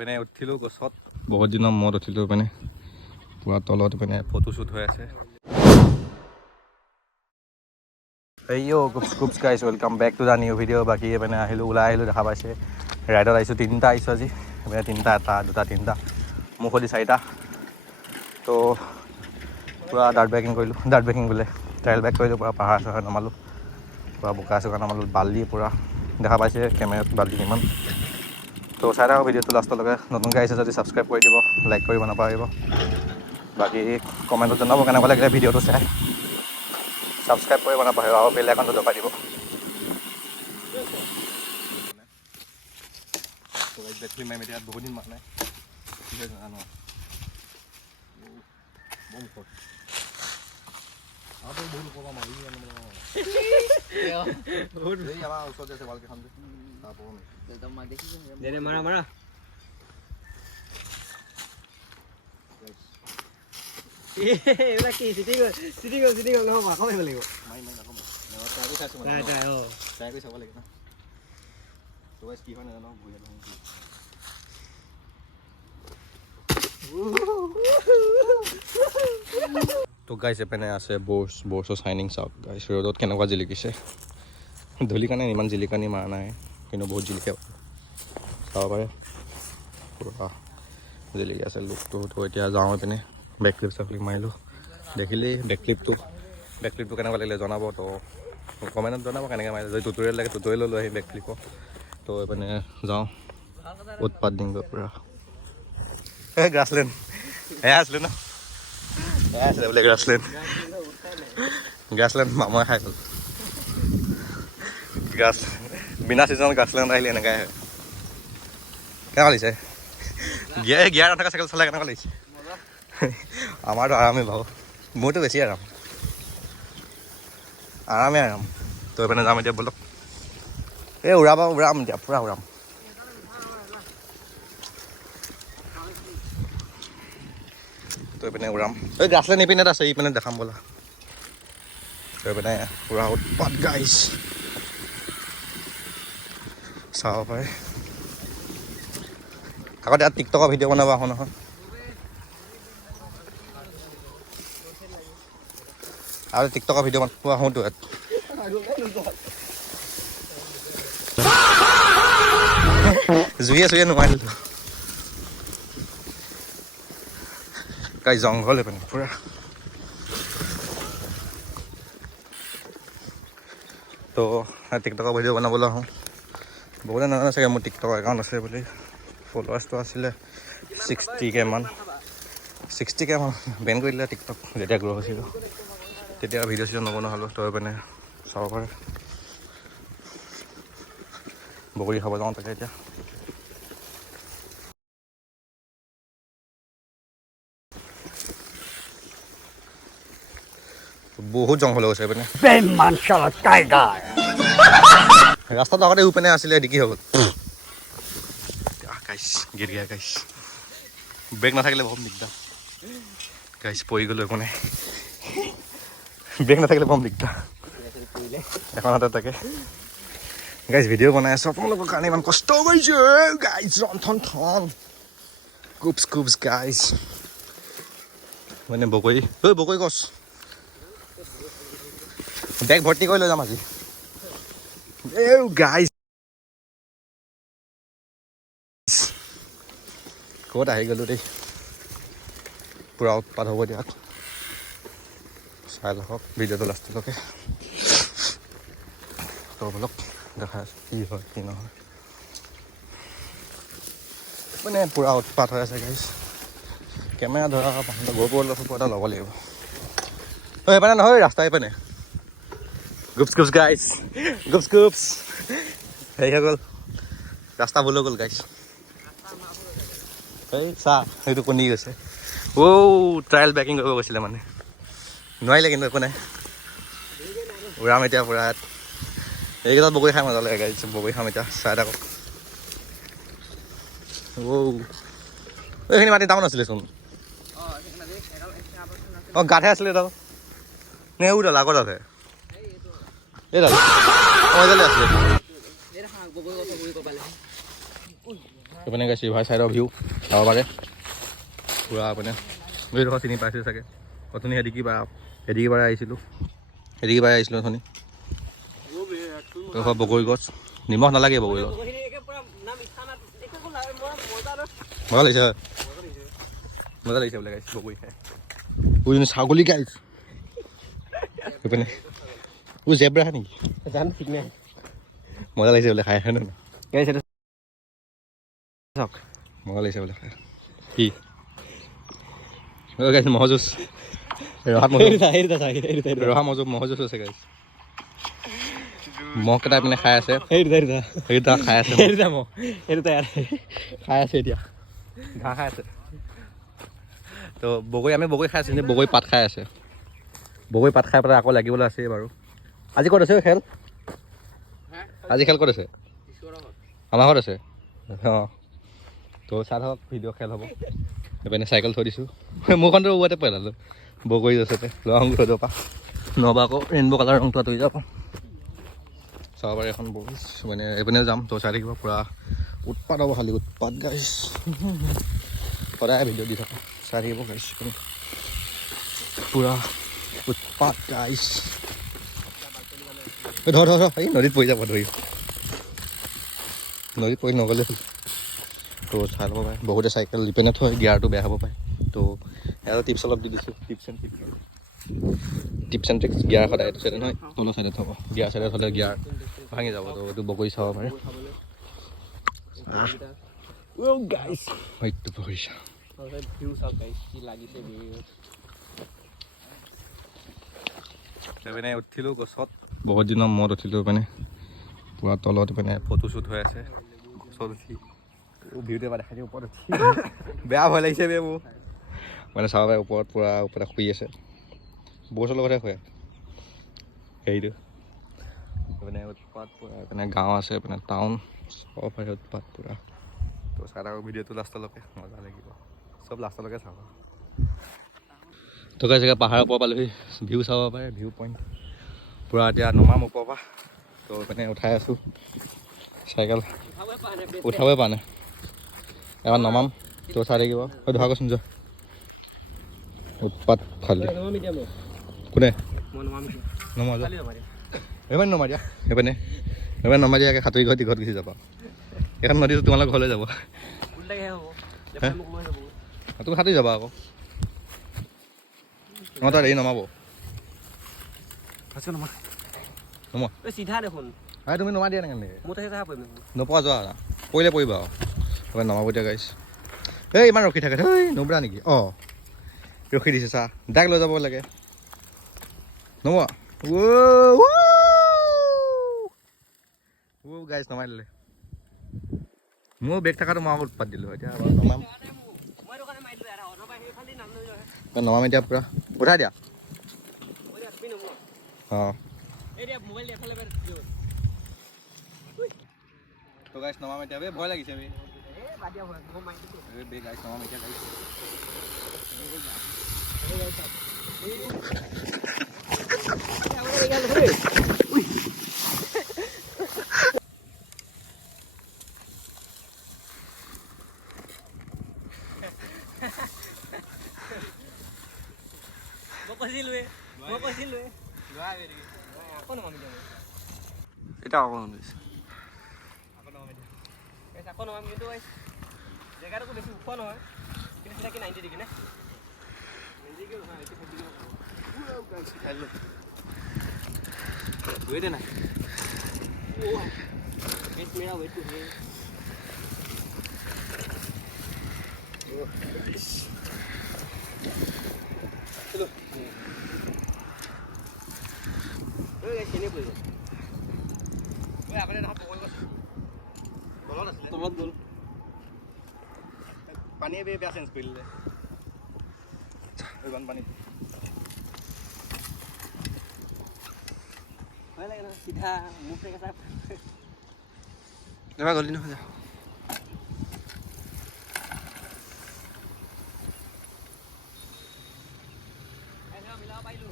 মানে উঠিলোঁ গছত বহুত দিনৰ মূৰত উঠিলোঁ মানে পুৰা তলত মানে ফটোশ্বুট হৈ আছে। হেইও গুপছ guys welcome back to the new video'. বাকী মানে ওলাই আহিলোঁ দেখা পাইছে ৰাইডত আহিছোঁ। তিনিটা আহিছোঁ আজি মানে তিনিটা এটা দুটা তিনিটা মোক সৈতে চাৰিটা। তো পূৰা ডাৰ্ট বাইকিং কৰিলোঁ, ডাৰ্ট বাইকিং বোলে ট্ৰায়েল বাইক কৰিলোঁ। পূৰা পাহাৰ চাহাৰ নমালোঁ, পূৰা বোকা চোকা নমালোঁ, বালি পূৰা দেখা পাইছে কেমেৰাত বালি কিমান। তো চাই থাকক ভিডিঅ'টো লাষ্টলৈকে। নতুনকৈ আহিছে যদি ছাবস্ক্ৰাইব কৰি দিব, লাইক কৰিব নাপাহৰিব। বাকী কমেণ্টত জনাব কেনেকুৱা লাগিলে ভিডিঅ'টো চাই। ছাবস্ক্ৰাইব কৰিব নাপাহৰিব আৰু বেল আইকনটো দবাই দিব। ইয়াত বহুত দিন মাত নাই জানো আমাৰ ওচৰতে আছে ভালকে মাৰা মাৰা এইবিলাক কি চিটি গ'ল নহ'ব আকৌ আহিব লাগিব। ট্ৰাই কৰি চাব লাগে ন কি হয় নাজানো। তো গাইছ এপিনে আছে বৰ্ছৰ চাইনিং চাওক গাইছ। ৰ'দত কেনেকুৱা জিলিকিছে। ধূলি কাৰণে ইমান জিলিকনি মাৰা নাই কিন্তু বহুত জিলিকে চাব পাৰে। পুৰা জিলিকি আছে লুকটো। তো এতিয়া যাওঁ পিনে বেক ক্লিপ চেকলিপ মাৰিলোঁ। দেখিলেই বেক ক্লিপটো কেনেকুৱা লাগিলে জনাব। তো কমেণ্টত জনাব কেনেকৈ মাৰিলে। যদি টিউটৰিয়েল লাগে টিউটৰিয়েলো লৈ আহিম বেক ক্লিপৰ। তো এইপিনে যাওঁ উৎপাত দিমগৈ পূৰা। এই গ্ৰাছলেণ্ড এয়া আছিলে ন, এয়া আছিলে বোলে গ্ৰাছলেণ্ড মামুৱে খাই গ'ল। বিনা ছিজনত গ্ৰাছলেণ্ড আহিলে এনেকুৱাই হয়। কেনেকুৱা লাগিছে গিয়াৰ নথকা চাইকেল চলাই কেনেকুৱা লাগিছে? আমাৰতো আৰামেই বাৰু, মোৰতো বেছি আৰামেই আৰাম। তো এইপিনে যাম এতিয়া বলক। এই উৰাম এতিয়া পূৰা উৰাম। তো এইপিনে উৰাম। এই গ্ৰাছলেণ্ড এইপিনে আছে, এইপিনে দেখাম ব'লা। তো এইপিনে পূৰা উৎপাত গাইছ চাব পাৰে। আকৌ ইয়াত টিকটকৰ ভিডিঅ' বনাব আহোঁ নহয়। আৰু টিকটকৰ ভিডিঅ' বনাব আহোঁতো ইয়াত। জুইয়ে নোৱাৰিলোঁ গাই জংঘল এইপিনে পূৰা। তো টিকটকৰ ভিডিঅ' বনাবলৈ আহোঁ। বহুতে নাজানে চাগে মোৰ টিকটকৰ একাউণ্ট আছে বুলি। ফলোৱাৰ্ছটো আছিলে 60K মান বেন কৰি দিলে টিকটক। যেতিয়া গ্ৰ' হৈছিলোঁ তেতিয়া ভিডিঅ' চিডিঅ' নবনোৱা হ'লোঁ। তো এইপিনে চাব পাৰে বগৰী খাব যাওঁ তাকে এতিয়া। বহুত জংঘল হৈছে এইপিনে। ৰাস্তাটো আগতে ওপেনে আছিলে ডিকি হৈ গ'ল। গাইছ ব্ৰেক নাথাকিলে বহুত দিগদাৰ গাইছ। পৰি গ'লোঁ একো নাই, ব্ৰেক নাথাকিলে বহুত দিগদাৰ এখন হাতত তাকে। গাইছ ভিডিঅ' বনাই আছোঁ আপোনালোকৰ কাৰণে ইমান কষ্ট কৰিছোঁ গাইছ। ৰন্ধন কুপছ গাইছ মানে বগৰী গছ বেগ ভৰ্তি কৰি লৈ যাম আজি। গাইছ ক'ত আহি গ'লোঁ দেই। পূৰা উৎপাত হ'ব দিয়াত চাই লওক ভিডিঅ'টো লাষ্টলৈকে। তো বলক দেখা কি হয় কি নহয়। মানে পূৰা উৎপাত হৈ আছে গাইছ। কেমেৰা ধৰা গ'প্ৰ এটা ল'ব লাগিব। এইপিনে নহয় ৰাস্তা এইপিনে গুপছ গাইছ গুপছ হেৰি হৈ গ'ল, ৰাস্তা ভুল হৈ গ'ল গাইছ। এই চা সেইটো কণী গৈছে। ট্ৰায়েল বাইকিং কৰিব গৈছিলে মানে নোৱাৰিলে কিন্তু একো নাই। উৰাম এতিয়া পূৰা এইকেইটাত বগৰী খাই মজা লাগে গাইছ। বগৰী খাম এতিয়া চাই থাকক। এইখিনি মাটি ডাঙৰ আছিলেচোন। গাঁতহে আছিলে এডাল নে এইডাল আগত আছে এইডাল আছিলে এইপিনে গাইছ ৰিভাৰ চাইডৰ ভিউ চাব পাৰে পূৰা আপুনি এইডোখৰ চিনি পাইছে চাগে অথনি হেডিকিপাৰা আহিছিলোঁ অথনি এইডোখৰ বগৰী গছ নিমখ নালাগে বগৰী গছ মজা লাগিছে বোলে গাইছ বগৰী খাই ছাগলী গাইছ এইপিনে জেব্ৰা নেকি জানো ঠিক নাই মজা লাগিছে বোলে খাই হয় নহয় মজা লাগিছে বোলে খাই কি গাইছ ম'হ যুঁজ ম'হ যুঁজ আছে গাইছ মহ কেইটা পিনে খাই আছে সেইটা খাই আছে খাই আছে এতিয়া ঘাঁহ খাই আছে তো আমি বগৰী খাই আছোঁ বগৰী পাত খাই আছে বগৰী পাত খাই পেলাই আকৌ লাগিবলৈ আছে বাৰু আজি ক'ত আছে খেল আজি খেল ক'ত আছে আমাৰ ঘৰত আছে অঁ তো চাই থাকক ভিডিঅ' খেল হ'ব এইপিনে চাইকেল থৈ দিছোঁ মোৰখনটো ওৱাতে পেলালোঁ বগৰী গছতে লৈ আহোঁ থৈ দিব পা নহবা আকৌ ৰেইনব' কালাৰ ৰংটো আঁতৰি যাব চাব পাৰে এখন বগৰী মানে এইপিনেও যাম তো চাই থাকিব পূৰা উৎপাত হ'ব খালি উৎপাত গাইছ সদায় ভিডিঅ' দি থাকোঁ চাই থাকিব গাইছ পূৰা উৎপাত গাইছ ধৰ এই নদীত পৰি যাব নদীত পৰি নগ'লে তো চাই ল'ব পাৰে বহুতে চাইকেল ইপিনে থয় গিয়াৰটো বেয়া হ'ব পাৰে তো এটা টিপছ অলপ দি দিছোঁ টিপছ এণ্ড ট্ৰিক্স গিয়াৰ সদায় এইটো চাইডে নহয় তলৰ চাইডে থ'ব গিয়াৰ চাইডে থ'লে গিয়াৰ ভাঙি যাব তো এইটো বগৰী চাব পাৰে হয়তো বগৰীচা এইপিনে উঠিলোঁ গছত বহুত দিনৰ মূৰত উঠিলোঁ মানে পূৰা তলত পিনে ফটোশ্বুট হৈ আছে গছত উঠি ভিউটো এবাৰ দেখাই দিওঁ ওপৰত উঠি বেয়া ভয় লাগিছে বে মোৰ মানে চাব পাৰে ওপৰত পূৰা ওপৰত শুই আছে বছৰ লগতে শুৱে হেৰিটো এইপিনে উৎপাত পূৰা এইপিনে গাঁও আছে এইপিনে টাউন চব পাৰে উৎপাত পূৰা তো চাই থাকক ভিডিঅ'টো লাষ্টলৈকে মজা লাগিব চব লাষ্টলৈকে চাব থকা জেগা পাহাৰৰ ওপৰ পালোহি ভিউ চাব পাৰে ভিউ পইণ্ট পূৰা এতিয়া নমাম ওপৰৰ পৰা তো এইপিনে উঠাই আছোঁ চাইকেল উঠাবই পৰা নাই এবাৰ নমাম তো চাই থাকিব ধৰা কৈছোন যোৱা উৎপাত খালি কোনে নমা যোৱা এইবাৰ নমা দিয়া এইবাৰ নমাই দিয়াকৈ সাঁতুৰি ঘৰ দীঘত গুচি যাবা এইখন নদীটো তোমালোক ঘৰলৈ যাব তুমি সাঁতুৰি যাবা আকৌ মই তাত হেৰি নমাব নমা চিধা দেখোন তুমি নমাই দিয়া নাই কেনেকৈ নোপোৱা যোৱা পৰিলে পৰিবা আৰু এবাৰ নমাব দিয়া গাইছ এই ইমান ৰখি থাকে এই নবৰা নেকি অঁ ৰখি দিছে চা ডাক লৈ যাব লাগে নমোৱা গাইছ নমাই দিলে মোৰ বেগ থকাটো মই আকৌ উৎপাত দিলোঁ এতিয়া নমাম এতিয়া পূৰা উঠাই দিয়া অঁ তো গাইছ নমাম এতিয়া বে ভয় লাগিছে বে গাইছ নমাম এতিয়া এটা আকৌ নমাম কিন্তু জেগাটো বেছি ওখ নহয় কিন্তু চিনাকি 90 ডিগ্ৰী নে वेट है ना मेरा वेट है चलो কেনে পড়ে ওই আগলে না পকল গছ তলত আছিল তলত গল পানী বেয়া চেঞ্জ কৰিলে ওইবান পানী ভয় লাগে না সিধা মুখ থেকে সাপ এবার গলি না যা এসা মিলাও পাইলো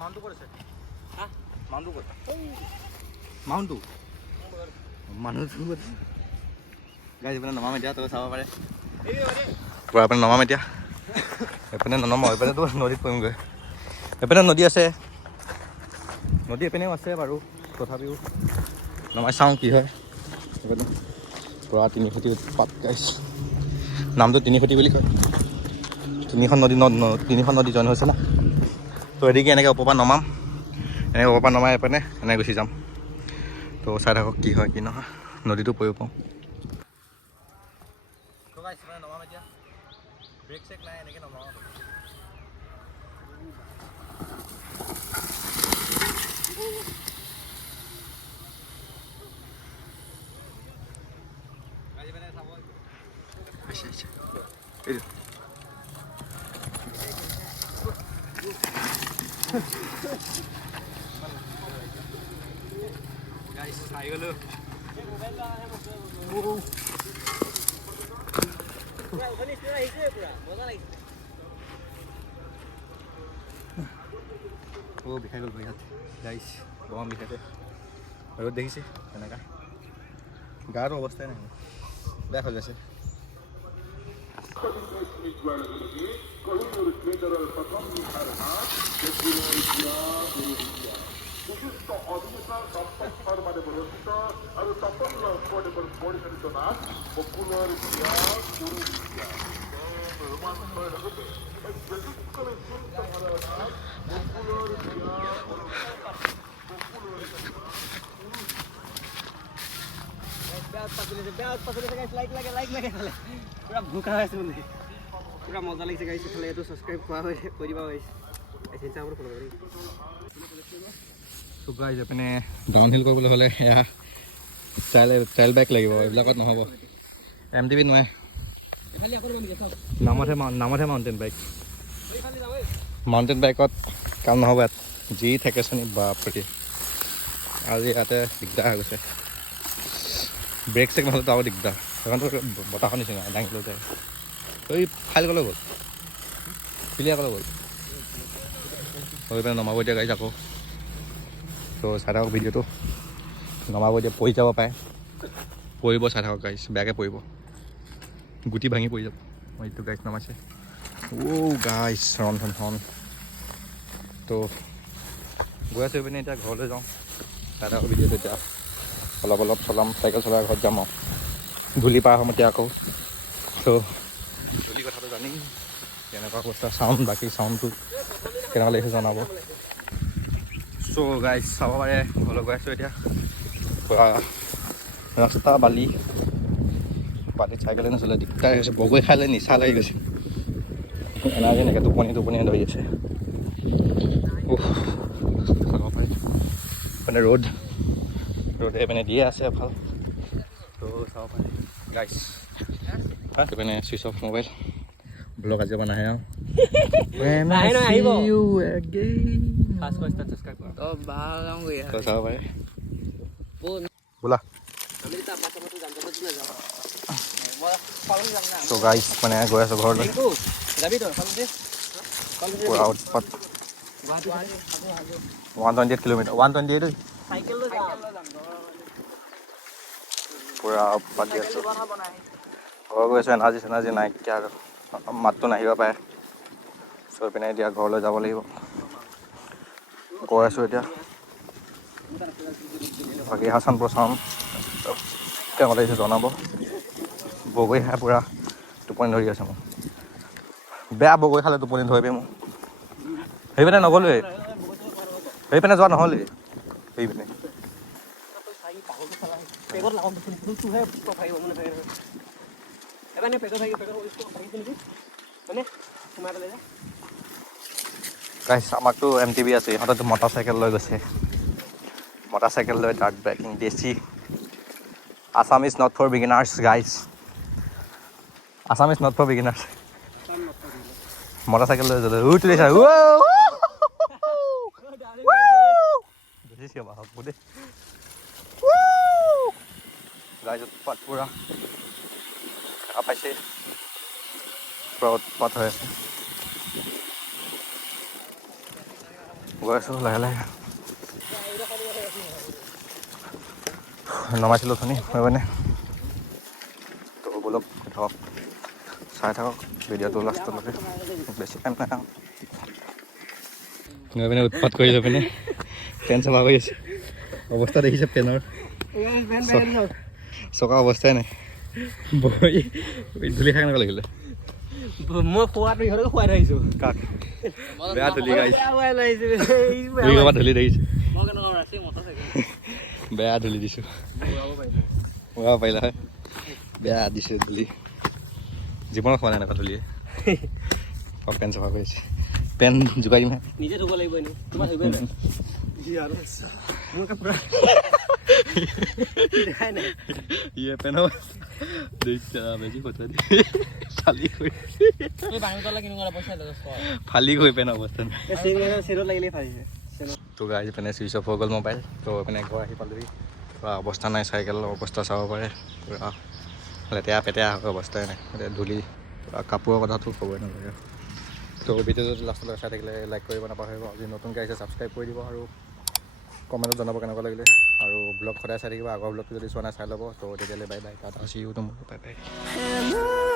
মাউণ্টটো ক'ত আছে মাউণ্টটো ক'ত মাউণ্টটো মানুহটো ক'ত গাইজ এইপিনে নমাম এতিয়া তই চাব পাৰে পূৰা এইপিনে নমাম এতিয়া এইপিনে ননমাওঁ এইপিনেতো নদীত পৰিমগৈ এইপিনে নদী আছে নদী এপিনেও আছে বাৰু তথাপিও নমাই চাওঁ কি হয় এইপিনে পূৰা তিনিখুটি উৎপাত গাইজ নামটো তিনিখুটি বুলি কয় তিনিখন নদী জইন হৈছে না তো এদিকে এনেকৈ ওপৰৰ পৰা নমাম এনেকৈ ওপৰৰ পৰা নমাই এইপিনে এনেকৈ গুচি যাম তো চাই থাকক কি হয় কি নহয় নদীটো পৰিব পাওঁ নমাম এতিয়া ব্ৰেক চেক নাই এনেকৈ নমাওঁ বিষাই গ'ল ইয়াত গাইছ গৰম বিষাইছে ৰ'দ দেখিছে এনেকুৱা গাটো অৱস্থাই নাই বেয়া হৈ গৈছে পুৰা ভোকা হৈ আছে মানে পুৰা মজা লাগিছে গাইছ ইফালে এইটো ছাবস্ক্ৰাইব কৰা হৈ কৰি দিবা গাইছ তো গাইজ এইপিনে ডাউন হিল কৰিবলৈ হ'লে এয়া ট্ৰাইল বাইক লাগিব এইবিলাকত নহ'ব MTB নোৱাৰে নামতহে মাউণ্টেইন বাইকত কাম নহ'ব ইয়াত যি থাকেচোন বাপৰে আজি ইয়াতে দিগদাৰ হৈ গৈছে ব্ৰেক চেক নহ'লেতো আৰু দিগদাৰ সেইখনতো বতাহৰ নিচিনা দাঙি লৈ যায় এই ফাইল ক'লৈ গ'ল ক্লিয়াৰ ক'লৈ গ'ল হৈ পিনে নমাব এতিয়া গাইজ আকৌ তো চাই থাকক ভিডিঅ'টো নমাব এতিয়া পৰি যাব পাৰে পৰিব চাই থাকক গাইজ বেয়াকৈ পৰিব গুটি ভাঙি পৰি যাব মই এইটো গাইজ নমাইছে গাইজ ৰন্ধন তো গৈ আছোঁ পিনে এতিয়া ঘৰলৈ যাওঁ চাই থাকক ভিডিঅ'টো এতিয়া অলপ চলাম চাইকেল চলাই ঘৰত যাম আৰু ধূলি পাৰ হ'ম এতিয়া আকৌ তো ধূলি কথাটো জানি কেনেকুৱা অৱস্থা চাউণ্ড বাকী চাউণ্ডটো কেনেকুৱা লাগিছে জনাব চ' গাইজ চাব পাৰে ঘৰলৈ গৈ আছোঁ এতিয়া পূৰা ৰাস্তা বালিত চাইকেলে নচলে দিগদাৰ হৈছে বগৈ খালে নিচা লাগি গৈছে এনাৰ্জি এনেকৈ টোপনি ধৰি আছে চাব পাৰে মানে ৰ'দে মানে দিয়ে আছে ভাল তো চাব পাৰে গাইজ মানে ছুইচ অফ মোবাইল ব্লগ আজি নাহে আৰু চাব পাৰে বোলা তো গাইজ মানে গৈ আছোঁ ঘৰলৈ পূৰা উৎপাত 128 কিলোমিটাৰ 128 পূৰা উৎপাত দি আছোঁ ঘৰ গৈ আছোঁ এনাৰ্জি নাইকিয়া আৰু মাতটো নাহিব পাৰে চ' পিনে এতিয়া ঘৰলৈ যাব লাগিব গৈ আছোঁ এতিয়া বাকী হাচান প্ৰচান কেনেকুৱা লাগিছে জনাব বগৰী খাই পূৰা টোপনি ধৰি আছে মোৰ বেয়া বগৰী খালে টোপনি ধৰিবি মোৰ সেইপিনে নগ'লোৱেই সেইপিনে যোৱা নহ'লেই সেইপিনে গাইছ আমাকতো MTB আছে ইহঁতেতো মটৰ চাইকেল লৈ গৈছে মটৰ চাইকেল লৈ ডাৰ্ট বাইকিং দেশী Assam is not for beginners guys Assam is not for beginners motorcycle লৈ যাবলৈ গাইজ উৎপাত পূৰা পাইছে পূৰা উৎপাত হৈ আছে গৈ আছোঁ লাহে লাহে নমাইছিলোঁ অথনি মানে তো বোলক থাকক চাই থাকক ভিডিঅ'টো লাষ্টলৈকে বেছি টাইম নাই গৈ পিনে উৎপাত কৰি লৈ পিনে পেন চাফা কৰি আছে অৱস্থা দেখিছে পেনৰ চকা অৱস্থাই নাই বহি ধূলি খাই কেনেকুৱা লাগিলে মই খোৱাটো ইহঁতকে খুৱাই থৈছোঁ কাক বেয়া ধূলি গাইছে মই ক'ৰবাত ধূলি দেখিছে কেনেকুৱা ৰাতি মতা চাগে বেয়া ধূলি দিছোঁ উৰাব পাৰিলা হয় বেয়া দিছে ধূলি জীৱনত খোৱা নাই এনেকুৱা ধূলিয়ে পেন চাফা কৰি আছে পেন জোকাই দিম নিজে ধুব লাগিব এনেই তোমাৰ ধুবই নাই মোৰ কাপোৰ দেখাই নাই ইয়ে পেনো বেছি কথা দি ফালি গৈ ফালি গৈ পেন অৱস্থা চেৰত লাগিলে ফালিছে তো গাড়ী পেনে চুইচ অফ হৈ গ'ল মোবাইল তো পেনে ঘৰ আহি পালোহি পূৰা অৱস্থা নাই চাইকেলৰ অৱস্থা চাব পাৰে পূৰা লেতেৰা পেতেৰা অৱস্থাই নাই এতিয়া ধূলি পূৰা কাপোৰৰ কথাটো ক'বই নালাগে তো ভিডিঅ'টো লাষ্টলৈ চাই থাকিলে লাইক কৰিব নাপাহৰিব যদি নতুনকৈ আহিছে ছাবস্ক্ৰাইব কৰি দিব আৰু কমেণ্টত জনাব কেনেকুৱা লাগিলে আৰু ব্লগ সদায় চাই থাকিব আগৰ ব্লগটো যদি চোৱা নাই চাই ল'ব তো তেতিয়ালৈ bye bye tata see you তো বাই বাই